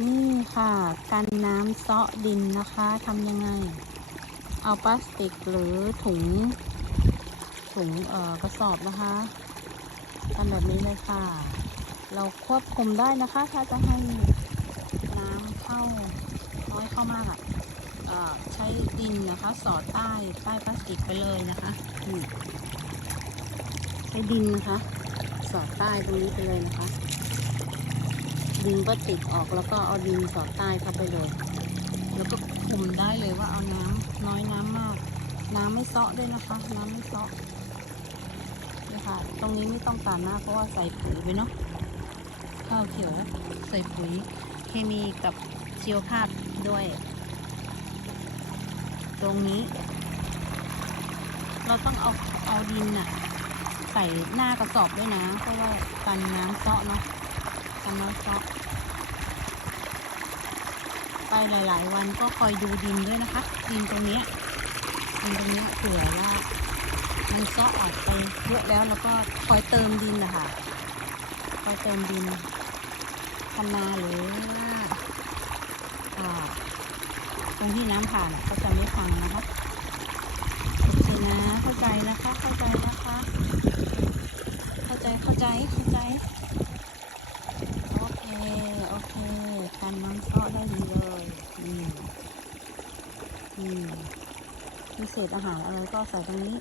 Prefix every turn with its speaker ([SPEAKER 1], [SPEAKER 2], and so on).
[SPEAKER 1] นี่ค่ะ กันน้ำเซาะดินนะคะทำยังไง เอาพลาสติกหรือถุง ถุงเอ่อกระสอบนะคะกันแบบนี้เลยค่ะ เราควบคุมได้นะคะ ถ้าจะให้น้ำเข้าน้อยเข้ามากอะ่ะใช้ดินนะคะ สอดใต้ใต้พลาสติกไปเลยนะคะใช้ดินนะคะ สอดใต้ตรงนี้ไปเลยนะคะ ดึงพลาสติกออกแล้วก็เอาดินสอดใต้เข้าไปเลย แล้วก็คุมได้เลยว่าเอาน้ำน้อยน้ำมาก น้ำไม่เซาะด้วยนะคะ น้ำไม่เซาะนี่ค่ะตรงนี้ไม่ต้องการมากเพราะว่าใส่ปุ๋ยไปเนาะข้าวเขียวใส่ปุ๋ยเคมีกับชีวภาพด้วย ตรงนี้ เราต้องเอาเอาดินน่ะใส่หน้ากระสอบด้วยนะ เพราะว่ากันน้ำเซาะเนาะ กันน้ำเซาะไปหลาย ๆ วันก็คอยดูดินด้วยนะคะ ดินตรงนี้ดินตรงนี้เผื่อว่ามันซาะออกไปเยอะแล้วแล้วก็คอยเติมดินนะคะคอยเติมดินคันนาหรือว่าตรงที่น้ำผ่านก็จะไม่พังนะคะโอเคนะเข้าใจนะคะ เข้าใจนะคะ เข้าใจเข้าใจเข้าใจ โอเค โอเคกันน้ำเซาะได้ดีเลยอื มอืมมีเศษอาหารอะไรก็ใส่ตรงนี้